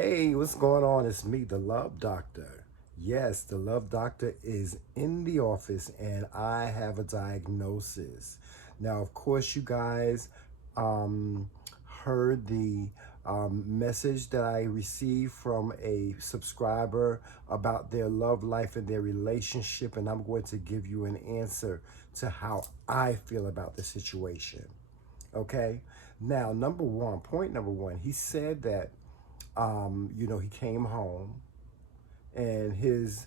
Hey, what's going on? It's me, the Love Doctor. Yes, the Love Doctor is in the office and I have a diagnosis. Now, of course, you guys um, heard the message that I received from a subscriber about their love life and their relationship, and I'm going to give you an answer to how I feel about the situation. Okay? Now, point number one, he said that he came home and his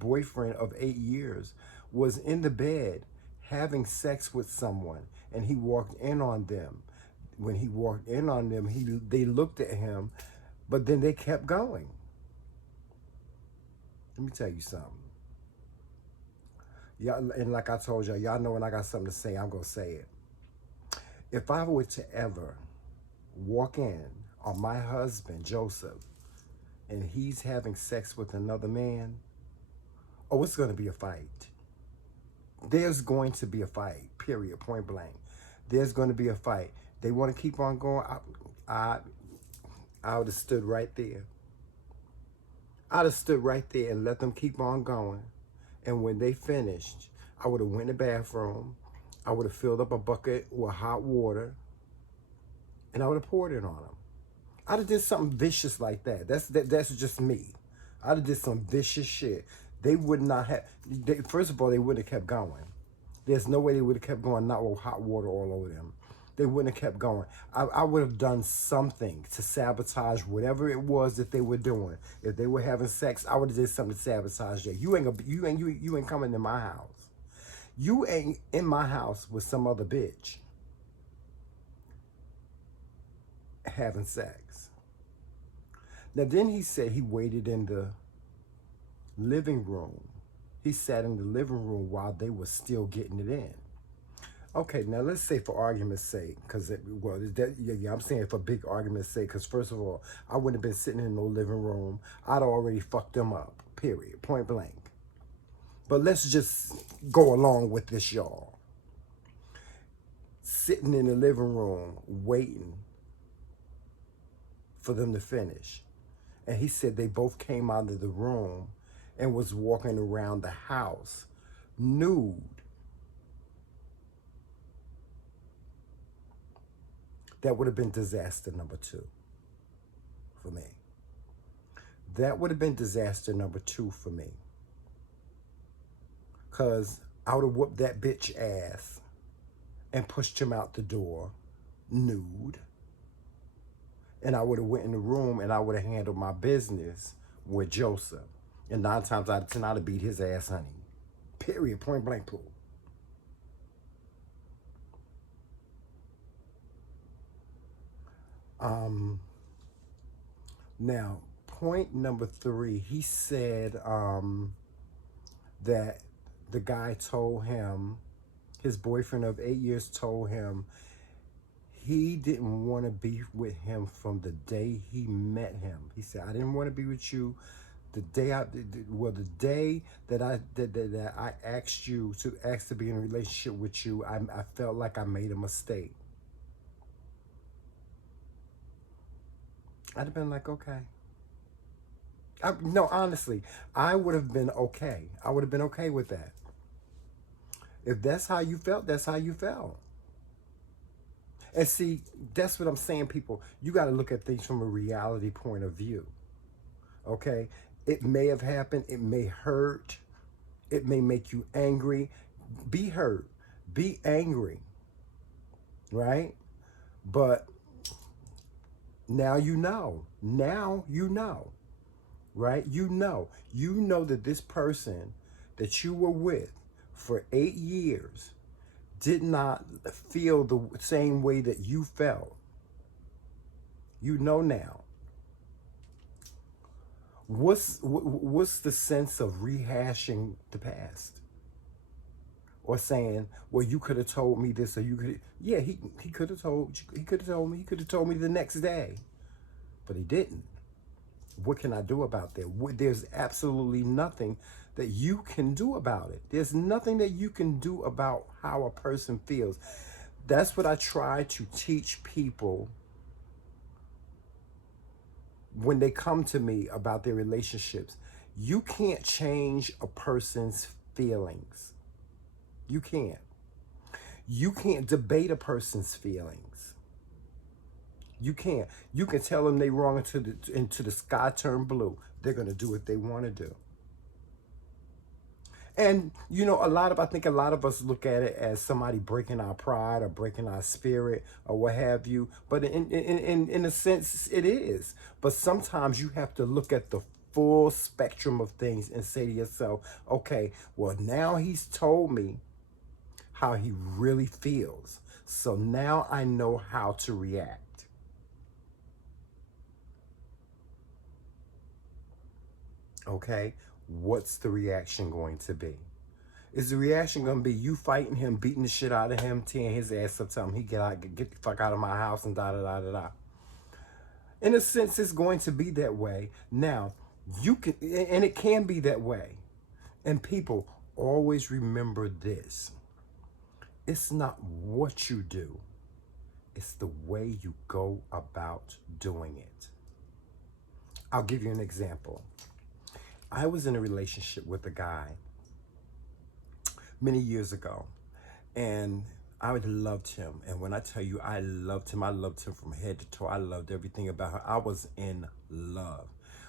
boyfriend of 8 years was in the bed having sex with someone, and he walked in on them. When he walked in on them, they looked at him, but then they kept going. Let me tell you something. Y'all, and like I told y'all know when I got something to say, I'm gonna say it. If I were to ever walk in on my husband Joseph and he's having sex with another man, oh, it's going to be a fight. There's going to be a fight, period, point blank. There's going to be a fight. They want to keep on going. I, I would have stood right there. I'd have stood right there and let them keep on going. And when they finished, I would have went in the bathroom. I would have filled up a bucket with hot water, and I would have poured it on them. I'd have did something vicious like that. That's just me. I'd have did some vicious shit. They would not have. First of all, they wouldn't have kept going. There's no way they would have kept going. Not with hot water all over them. They wouldn't have kept going. I would have done something to sabotage whatever it was that they were doing. If they were having sex, I would have did something to sabotage that. You ain't coming to my house. You ain't in my house with some other bitch having sex. Now then he said he waited in the living room. He sat in the living room while they were still getting it in. Okay, now let's say for argument's sake, because I'm saying for big argument's sake, because first of all, I wouldn't have been sitting in no living room. I'd already fucked them up, period, point blank. But let's just go along with this, y'all. Sitting in the living room, waiting for them to finish. And he said they both came out of the room and was walking around the house nude. That would have been disaster number two for me. That would have been disaster number two for me. Because I would have whooped that bitch ass and pushed him out the door nude. And I would have went in the room and I would have handled my business with Joseph. And 9 times out of 10, I'd have beat his ass, honey. Period. Point blank pool. Now, point number 3, he said that the guy told him, his boyfriend of 8 years told him, he didn't want to be with him from the day he met him. He said, I didn't want to be with you the day the day that I asked you to be in a relationship with you. I felt like I made a mistake. I'd have been like, okay. No, honestly, I would have been okay. I would have been okay with that. If that's how you felt, that's how you felt. And see, that's what I'm saying, people. You got to look at things from a reality point of view. Okay? It may have happened. It may hurt. It may make you angry. Be hurt. Be angry. Right? But now you know. Now you know. Right? You know. You know that this person that you were with for 8 years did not feel the same way that you felt. You know now. What's the sense of rehashing the past? Or saying, well, you could have told me this, or you could, yeah, he could have told me, he could have told me the next day. But he didn't. What can I do about that? There's absolutely nothing that you can do about it. There's nothing that you can do about how a person feels. That's what I try to teach people when they come to me about their relationships, you can't change a person's feelings. You can't. You can't debate a person's feelings. You can't. You can tell them they wrong into the sky turn blue. They're gonna do what they want to do. And you know, I think a lot of us look at it as somebody breaking our pride or breaking our spirit or what have you. But in a sense, it is. But sometimes you have to look at the full spectrum of things and say to yourself, okay, well, now he's told me how he really feels. So now I know how to react. Okay? What's the reaction going to be? Is the reaction going to be you fighting him, beating the shit out of him, tearing his ass up, telling him he get the fuck out of my house and da da da da da? In a sense, it's going to be that way. Now, you can, and it can be that way. And people, always remember this. It's not what you do. It's the way you go about doing it. I'll give you an example. I was in a relationship with a guy many years ago, and I loved him. And when I tell you I loved him from head to toe. I loved everything about her. I was in love.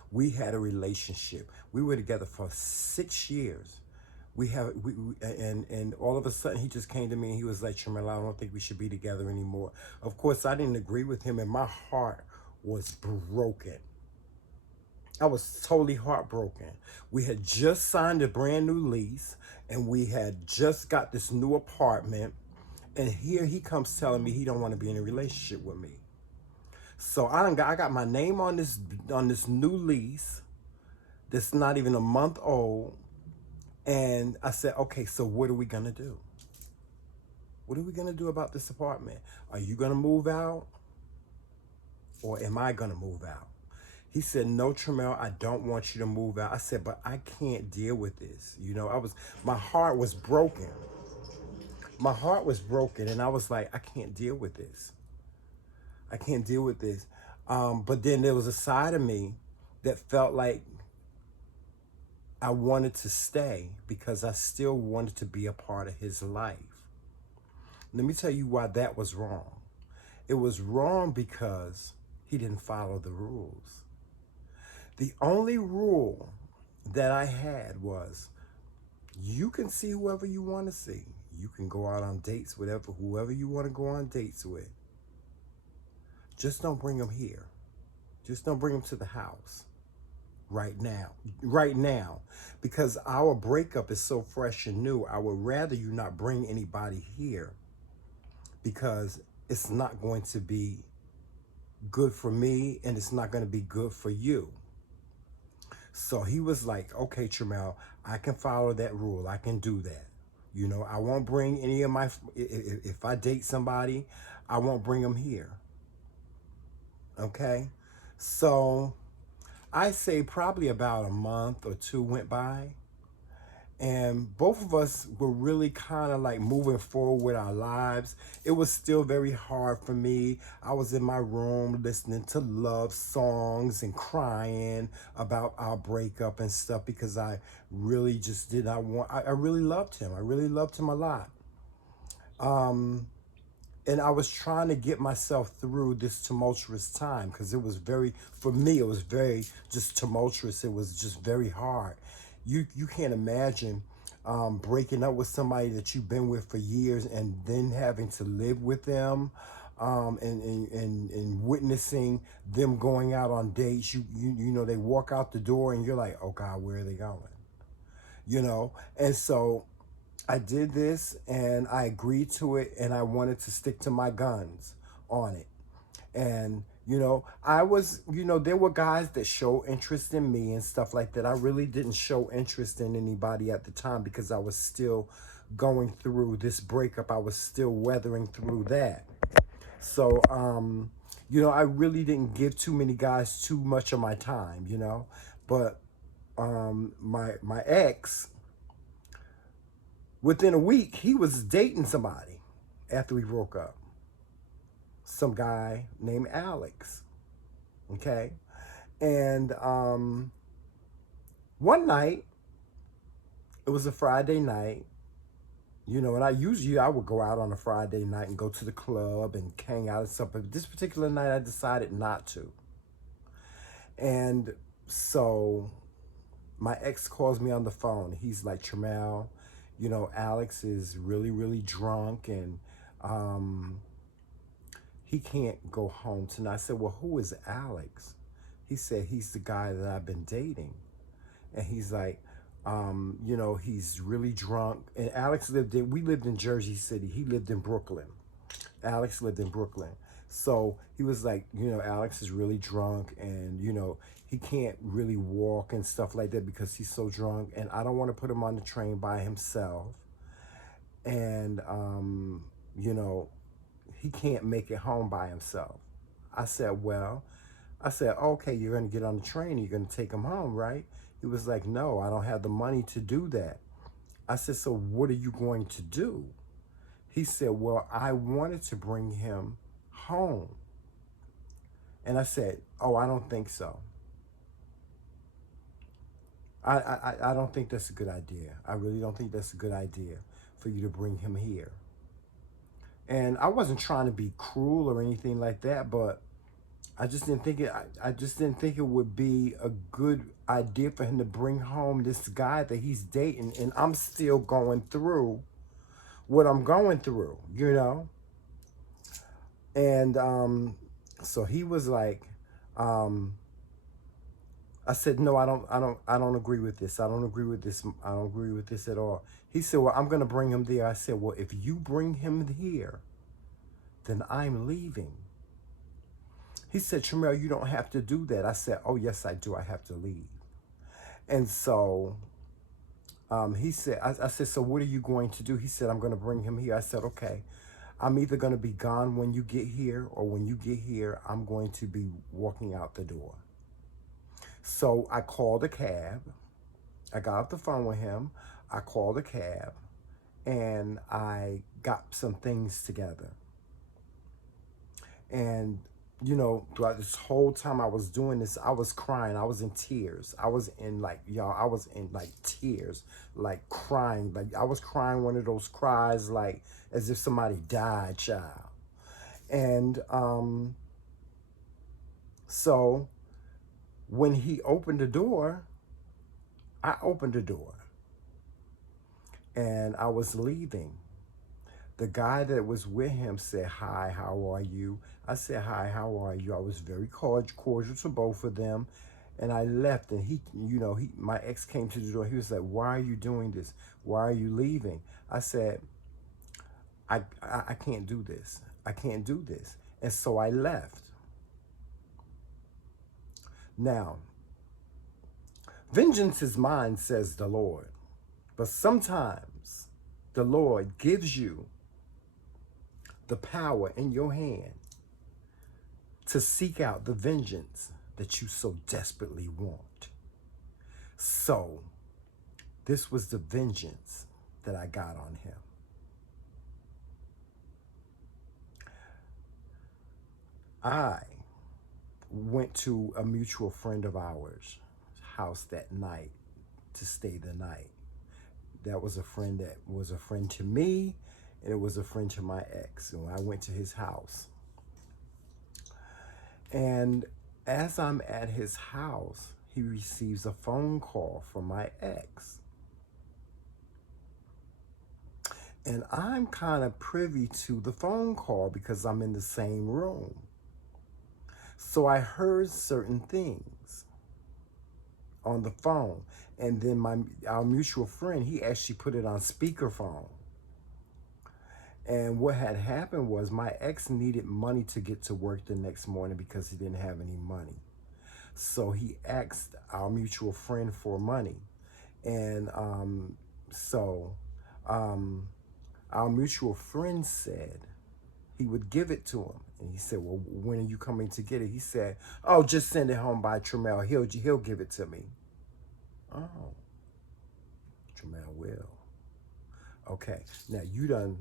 We had a relationship. We were together for 6 years. And all of a sudden he just came to me and he was like, Tramel, I don't think we should be together anymore. Of course, I didn't agree with him, and my heart was broken. I was totally heartbroken. We had just signed a brand new lease, and we had just got this new apartment, and here he comes telling me he don't want to be in a relationship with me. So I got my name on this new lease that's not even a month old, and I said, okay, so what are we gonna do? What are we gonna do about this apartment? Are you gonna move out, or am I gonna move out? He said, no, Tramel, I don't want you to move out. I said, but I can't deal with this. You know, my heart was broken. My heart was broken, and I was like, I can't deal with this. I can't deal with this. But then there was a side of me that felt like I wanted to stay because I still wanted to be a part of his life. Let me tell you why that was wrong. It was wrong because he didn't follow the rules. The only rule that I had was, you can see whoever you want to see. You can go out on dates with whoever you want to go on dates with. Just don't bring them here. Just don't bring them to the house right now. Right now. Because our breakup is so fresh and new, I would rather you not bring anybody here, because it's not going to be good for me and it's not going to be good for you. So he was like, okay, Tramel, I can follow that rule. I can do that. You know, I won't bring any of my, if I date somebody, I won't bring them here. Okay? So I say probably about a month or two went by, and both of us were really kind of like moving forward with our lives. It was still very hard for me. I was in my room listening to love songs and crying about our breakup and stuff, because I really just did not want, I really loved him. I really loved him a lot. And I was trying to get myself through this tumultuous time, because it was very, for me, it was very just tumultuous. It was just very hard. You can't imagine breaking up with somebody that you've been with for years and then having to live with them, and witnessing them going out on dates. You know, they walk out the door and you're like, oh God, where are they going? You know, and so I did this and I agreed to it, and I wanted to stick to my guns on it. And, you know, I was, you know, there were guys that show interest in me and stuff like that. I really didn't show interest in anybody at the time because I was still going through this breakup. I was still weathering through that. So, you know, I really didn't give too many guys too much of my time, you know. But my ex, within a week, he was dating somebody after we broke up. Some guy named Alex. Okay? And one night, it was a Friday night, you know, and I would go out on a Friday night and go to the club and hang out and stuff. But this particular night, I decided not to. And so my ex calls me on the phone. He's like, Tramel, you know, Alex is really, really drunk and he can't go home tonight. I said, well, who is Alex? He said, he's the guy that I've been dating. And he's like, you know, he's really drunk. And we lived in Jersey City. He lived in Brooklyn. Alex lived in Brooklyn. So he was like, you know, Alex is really drunk and, you know, he can't really walk and stuff like that because he's so drunk. And I don't want to put him on the train by himself. And, you know, he can't make it home by himself. I said, well, okay, you're going to get on the train. You're going to take him home, right? He was like, no, I don't have the money to do that. I said, so what are you going to do? He said, well, I wanted to bring him home. And I said, oh, I don't think so. I don't think that's a good idea. I really don't think that's a good idea for you to bring him here. And I wasn't trying to be cruel or anything like that, but I just didn't think it would be a good idea for him to bring home this guy that he's dating, and I'm still going through what I'm going through, you know? And so he was like, I said, no, I don't agree with this. I don't agree with this. I don't agree with this at all. He said, well, I'm going to bring him there. I said, well, if you bring him here, then I'm leaving. He said, Tramel, you don't have to do that. I said, oh, yes, I do. I have to leave. And so he said, I said, so what are you going to do? He said, I'm going to bring him here. I said, okay, I'm either going to be gone when you get here, or when you get here, I'm going to be walking out the door. So I called a cab. I got off the phone with him. I called a cab and I got some things together. And, you know, throughout this whole time I was doing this, I was crying. I was in tears. I was in like tears, like crying. Like I was crying one of those cries, like as if somebody died, child. And so when he opened the door, I opened the door and I was leaving. The guy that was with him said, hi, how are you? I said, hi, how are you? I was very cordial to both of them. And I left, and he, you know, my ex came to the door. He was like, why are you doing this? Why are you leaving? I said, I can't do this. I can't do this. And so I left. Now, vengeance is mine, says the Lord. But sometimes the Lord gives you the power in your hand to seek out the vengeance that you so desperately want. So this was the vengeance that I got on him. I went to a mutual friend of ours' house that night to stay the night. That was a friend to me, and it was a friend to my ex. And I went to his house. And as I'm at his house, he receives a phone call from my ex. And I'm kind of privy to the phone call because I'm in the same room. So I heard certain things on the phone. And then our mutual friend, he actually put it on speakerphone. And what had happened was my ex needed money to get to work the next morning because he didn't have any money. So he asked our mutual friend for money. And our mutual friend said he would give it to him. And he said, well, when are you coming to get it? He said, oh, just send it home by Tramel. He'll give it to me. Oh, Tramel will. Okay, now you done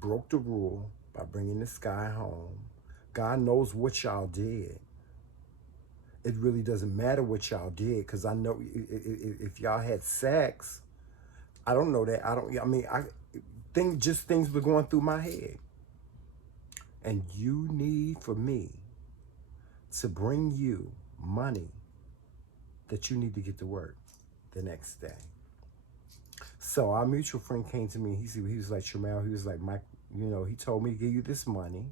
broke the rule by bringing this guy home. God knows what y'all did. it really doesn't matter what y'all did, because I know if y'all had sex, I don't know that. I mean, things were going through my head. And you need for me to bring you money that you need to get to work the next day. So our mutual friend came to me. He was like, Tramel, he was like, Mike, he told me to give you this money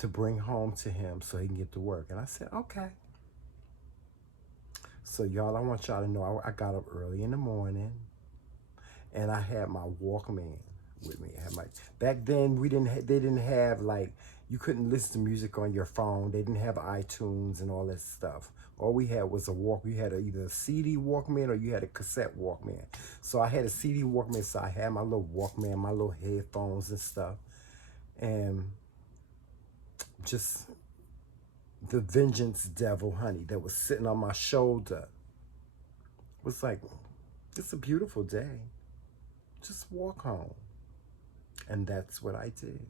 to bring home to him so he can get to work. And I said, okay. So y'all, I want y'all to know I got up early in the morning and I had my Walkman with me. I had back then they didn't have, like, you couldn't listen to music on your phone. They didn't have iTunes and all that stuff. All we had was you had either a CD Walkman or you had a cassette Walkman. So I had a CD Walkman, so I had my little Walkman, my little headphones and stuff. And just the vengeance devil, honey, that was sitting on my shoulder was like, it's a beautiful day. Just walk home. And that's what I did.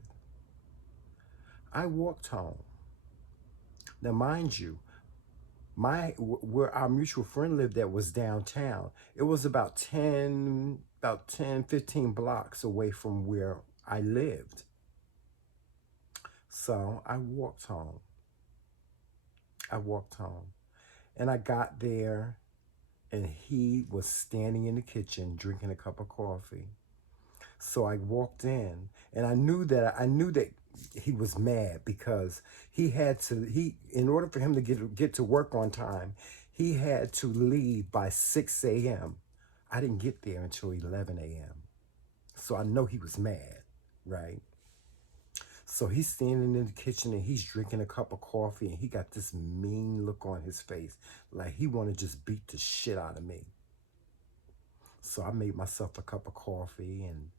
I walked home. Now, mind you, where our mutual friend lived at was downtown. It was about 10, 15 blocks away from where I lived. So I walked home. And I got there, and he was standing in the kitchen drinking a cup of coffee. So I walked in, and I knew that he was mad because in order for him to get to work on time, he had to leave by 6 a.m. I didn't get there until 11 a.m. So I know he was mad, right? So he's standing in the kitchen and he's drinking a cup of coffee, and he got this mean look on his face, like he wanted to just beat the shit out of me. So I made myself a cup of coffee, and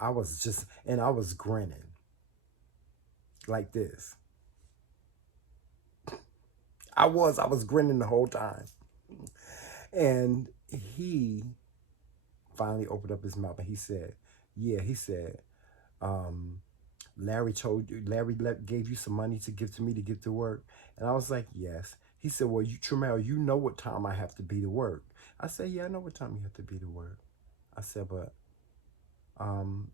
I was grinning like this. I was grinning the whole time. And he finally opened up his mouth and he said, Larry gave you some money to give to me to get to work. And I was like, yes. He said, well, Tramel, you know what time I have to be to work. I said, yeah, I know what time you have to be to work. I said, but and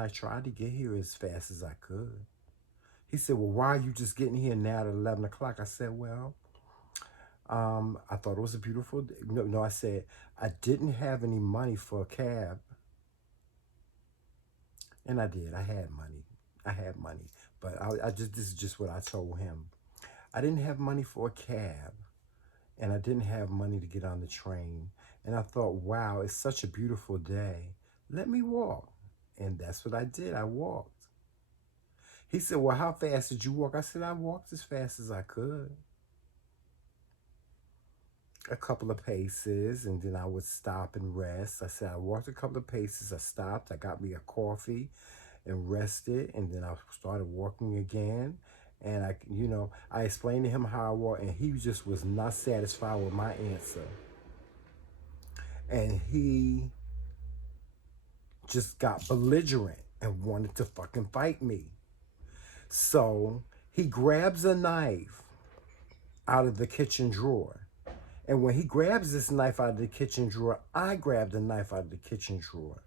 I tried to get here as fast as I could. He said, well, why are you just getting here now at 11 o'clock? I said, well, I thought it was a beautiful day. No, I said, I didn't have any money for a cab. And I did. I had money. But this is just what I told him. I didn't have money for a cab. And I didn't have money to get on the train. And I thought, wow, it's such a beautiful day. Let me walk. And that's what I did. I walked. He said, well, how fast did you walk? I said, I walked as fast as I could. A couple of paces, and then I would stop and rest. I said, I walked a couple of paces. I stopped. I got me a coffee and rested. And then I started walking again. And I explained to him how I walked, and he just was not satisfied with my answer. And he just got belligerent and wanted to fucking fight me. So he grabs a knife out of the kitchen drawer. And when he grabs this knife out of the kitchen drawer, I grabbed the knife out of the kitchen drawer.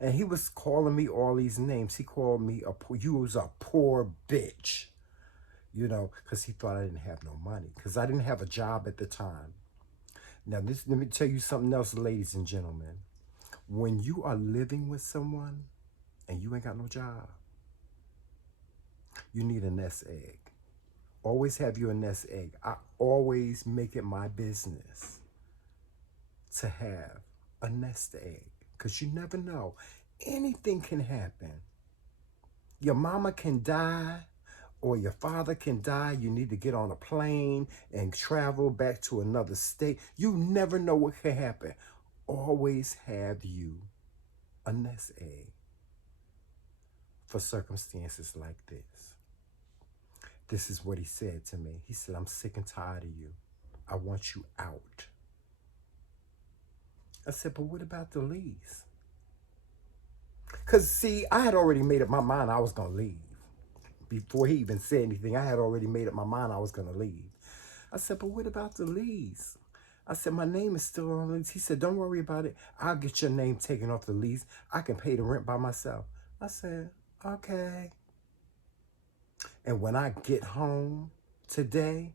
And he was calling me all these names. He called me you was a poor bitch. Because he thought I didn't have no money. Because I didn't have a job at the time. Now, let me tell you something else, ladies and gentlemen. When you are living with someone and you ain't got no job, you need a nest egg. Always have you a nest egg. I always make it my business to have a nest egg. Because you never know. Anything can happen. Your mama can die, or your father can die. You need to get on a plane and travel back to another state. You never know what can happen. Always have you a nest egg for circumstances like this. This is what he said to me. He said, I'm sick and tired of you. I want you out. I said, but what about the lease? Because, see, I had already made up my mind I was going to leave. Before he even said anything, I had already made up my mind I was going to leave. I said, but what about the lease? I said, my name is still on the lease. He said, don't worry about it. I'll get your name taken off the lease. I can pay the rent by myself. I said, okay. And when I get home today,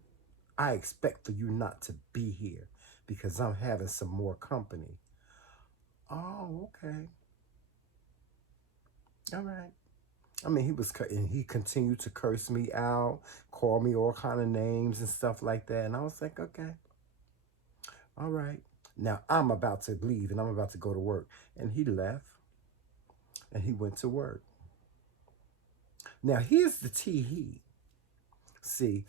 I expect for you not to be here because I'm having some more company. Oh, okay. All right. I mean, and he continued to curse me out, call me all kind of names and stuff like that. And I was like, okay, all right. Now I'm about to leave and I'm about to go to work. And he left and he went to work. Now here's the tea he. See,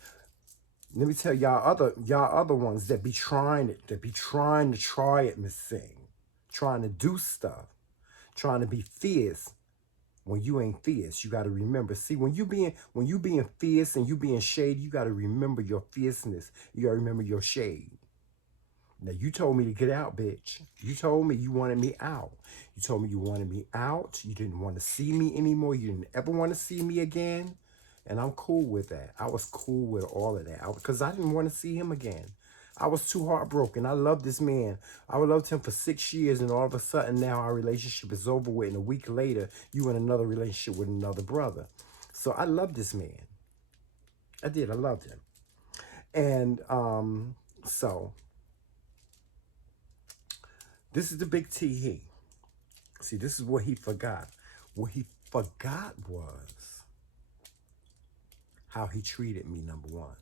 let me tell y'all other ones that be trying it, that be trying to try it, Miss Sing, trying to do stuff, trying to be fierce. When you ain't fierce, you got to remember. See, when you being fierce and you being shady, you got to remember your fierceness. You got to remember your shade. Now, you told me to get out, bitch. You told me you wanted me out. You told me you wanted me out. You didn't want to see me anymore. You didn't ever want to see me again. And I'm cool with that. I was cool with all of that because I didn't want to see him again. I was too heartbroken. I loved this man. I loved him for 6 years, and all of a sudden now our relationship is over with. And a week later, you in another relationship with another brother. So I loved this man. I did. I loved him. And so this is the big T he. See, this is what he forgot. What he forgot was how he treated me, number one.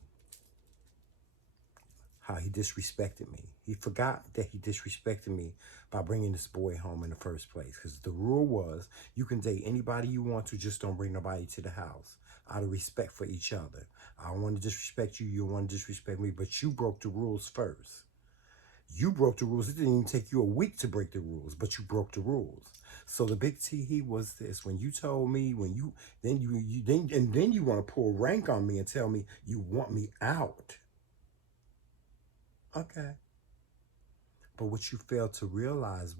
How he disrespected me. He forgot that he disrespected me by bringing this boy home in the first place. Because the rule was, you can date anybody you want to, just don't bring nobody to the house. Out of respect for each other. I don't want to disrespect you, you don't want to disrespect me, but you broke the rules first. You broke the rules. It didn't even take you a week to break the rules, but you broke the rules. So the big T he was this. When you told me, then you want to pull rank on me and tell me you want me out. Okay. But what you failed to realize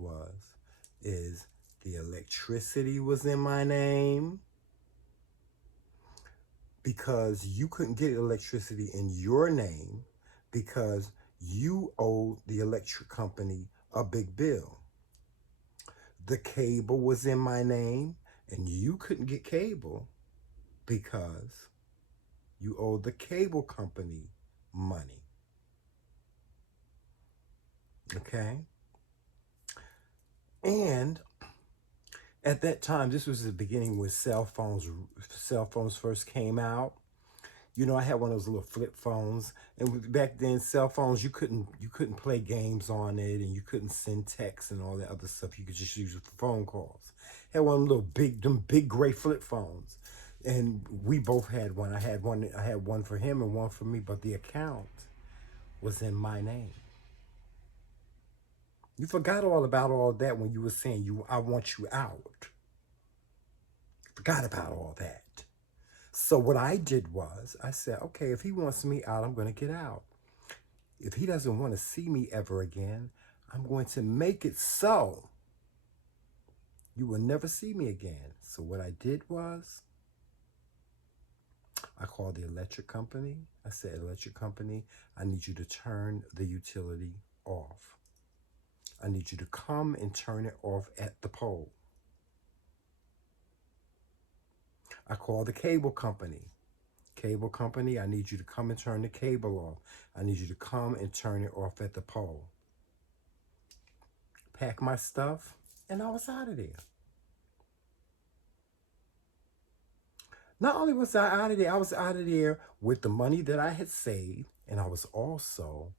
is the electricity was in my name because you couldn't get electricity in your name because you owed the electric company a big bill. The cable was in my name and you couldn't get cable because you owed the cable company money. Okay? And at that time, this was the beginning when cell phones first came out. You know, I had one of those little flip phones, and back then, cell phones you couldn't play games on it, and you couldn't send texts and all that other stuff. You could just use it for phone calls. I had one of them big gray flip phones, and we both had one. I had one for him and one for me, but the account was in my name. You forgot all about all that when you were saying I want you out. Forgot about all that. So what I did was I said, okay, if he wants me out, I'm going to get out. If he doesn't want to see me ever again, I'm going to make it so you will never see me again. So what I did was I called the electric company. I said, electric company, I need you to turn the utility off. I need you to come and turn it off at the pole. I called the cable company. Cable company, I need you to come and turn the cable off. I need you to come and turn it off at the pole. Pack my stuff, and I was out of there. Not only was I out of there, I was out of there with the money that I had saved, and I was also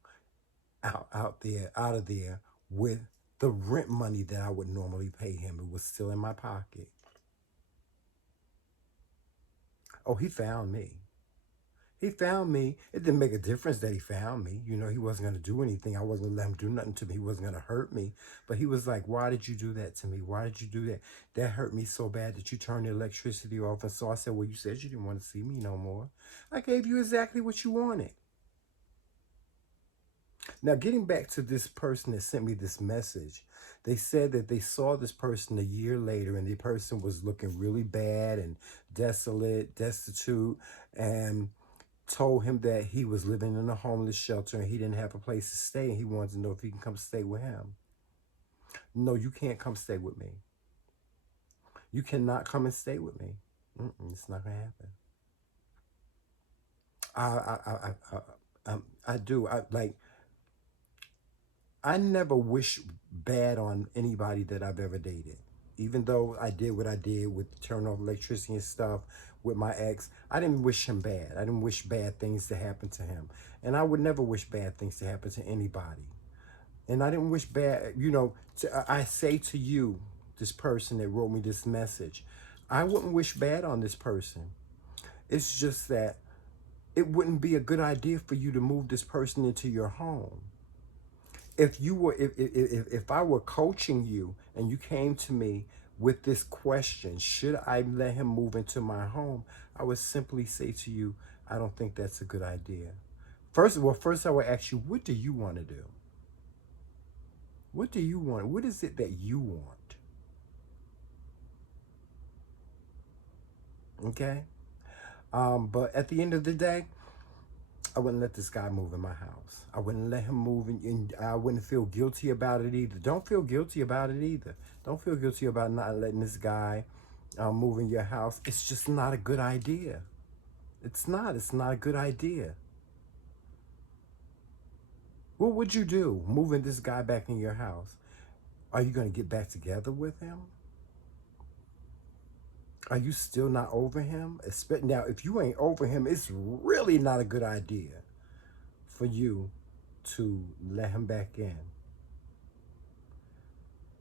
out of there with the rent money that I would normally pay him. It was still in my pocket. Oh, he found me. He found me. It didn't make a difference that he found me. You know, he wasn't going to do anything. I wasn't going to let him do nothing to me. He wasn't going to hurt me. But he was like, why did you do that to me? Why did you do that? That hurt me so bad that you turned the electricity off. And so I said, well, you said you didn't want to see me no more. I gave you exactly what you wanted. Now, getting back to this person that sent me this message, they said that they saw this person a year later and the person was looking really bad and desolate, destitute, and told him that he was living in a homeless shelter and he didn't have a place to stay, and he wanted to know if he can come stay with him. No, you can't come stay with me. You cannot come and stay with me. It's not gonna happen. I do. I never wish bad on anybody that I've ever dated. Even though I did what I did with turn off electricity and stuff with my ex, I didn't wish him bad. I didn't wish bad things to happen to him. And I would never wish bad things to happen to anybody. And I didn't wish bad, I say to you, this person that wrote me this message, I wouldn't wish bad on this person. It's just that it wouldn't be a good idea for you to move this person into your home. If I were coaching you and you came to me with this question, should I let him move into my home? I would simply say to you, I don't think that's a good idea. First I would ask you, what do you want to do? What do you want? What is it that you want? Okay? But at the end of the day, I wouldn't let this guy move in my house. I wouldn't let him move, and I wouldn't feel guilty about it either. Don't feel guilty about it either. Don't feel guilty about not letting this guy move in your house. It's just not a good idea. It's not a good idea. What would you do moving this guy back in your house? Are you going to get back together with him? Are you still not over him? Now, if you ain't over him, it's really not a good idea for you to let him back in.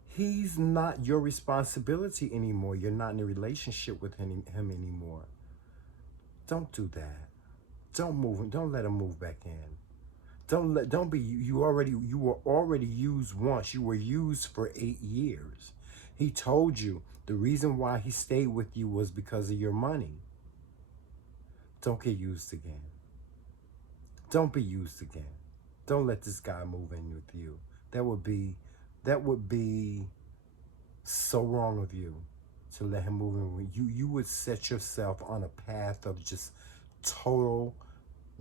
He's not your responsibility anymore. You're not in a relationship with him anymore. Don't do that. Don't move him. Don't let him move back in. You were already used once. You were used for 8 years. He told you the reason why he stayed with you was because of your money. Don't get used again. Don't be used again. Don't let this guy move in with you. That would be so wrong of you to let him move in with you. You would set yourself on a path of just total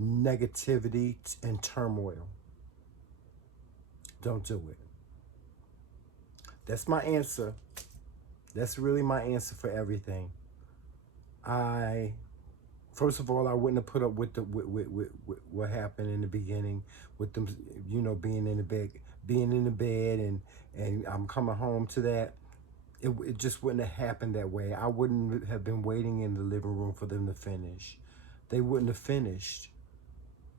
negativity and turmoil. Don't do it. That's my answer. That's really my answer for everything. First of all, I wouldn't have put up with what happened in the beginning with them, being in the bed, and I'm coming home to that. It just wouldn't have happened that way. I wouldn't have been waiting in the living room for them to finish. They wouldn't have finished.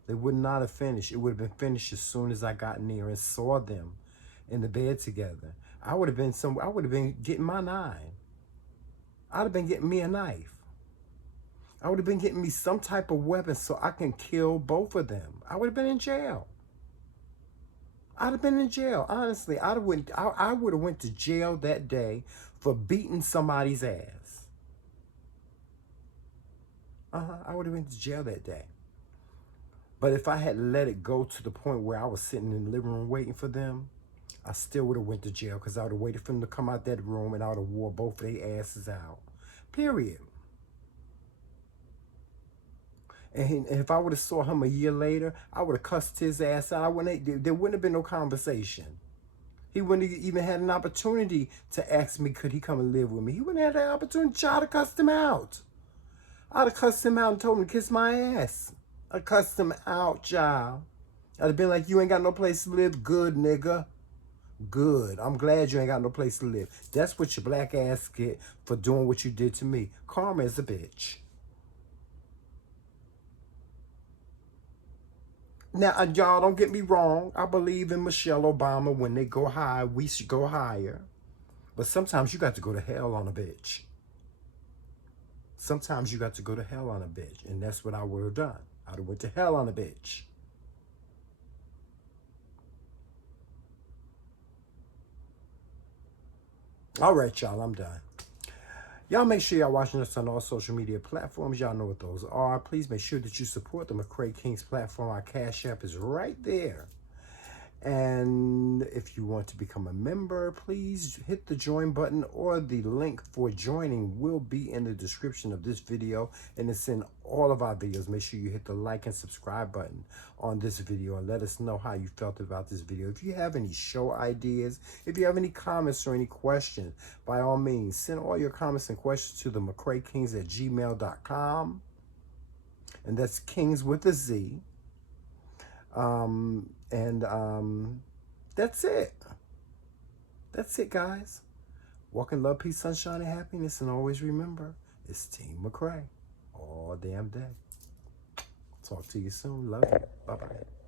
They would not have finished. It would have been finished as soon as I got near and saw them in the bed together. I would have been getting my 9. I'd have been getting me a knife. I would have been getting me some type of weapon so I can kill both of them. I would have been in jail. I'd have been in jail. Honestly, I would have went to jail that day for beating somebody's ass. I would have went to jail that day. But if I had let it go to the point where I was sitting in the living room waiting for them, I still would have went to jail because I would have waited for them to come out that room and I would have wore both of their asses out. Period. And if I would have saw him a year later, I would have cussed his ass out. There wouldn't have been no conversation. He wouldn't have even had an opportunity to ask me, could he come and live with me? He wouldn't have had that opportunity. I'd have cussed him out. I'd have cussed him out and told him to kiss my ass. I cussed him out, child. I'd have been like, you ain't got no place to live. Good, nigga. Good. I'm glad you ain't got no place to live. That's what your black ass get for doing what you did to me. Karma is a bitch. Now, y'all don't get me wrong. I believe in Michelle Obama. When they go high, we should go higher. But sometimes you got to go to hell on a bitch. Sometimes you got to go to hell on a bitch. And that's what I would have done. I'd have went to hell on a bitch. All right, y'all, I'm done. Y'all make sure y'all watching us on all social media platforms. Y'all know what those are. Please make sure that you support the TheMcRaeKingz platform. Our Cash App is right there. And if you want to become a member, please hit the join button, or the link for joining will be in the description of this video, and it's in all of our videos. Make sure you hit the like and subscribe button on this video and let us know how you felt about this video. If you have any show ideas, if you have any comments or any questions, by all means, send all your comments and questions to TheMcRaeKingz@gmail.com. And that's Kingz with a Z. That's it. That's it, guys. Walk in love, peace, sunshine, and happiness. And always remember, it's Team McCrae all damn day. Talk to you soon. Love you. Bye-bye.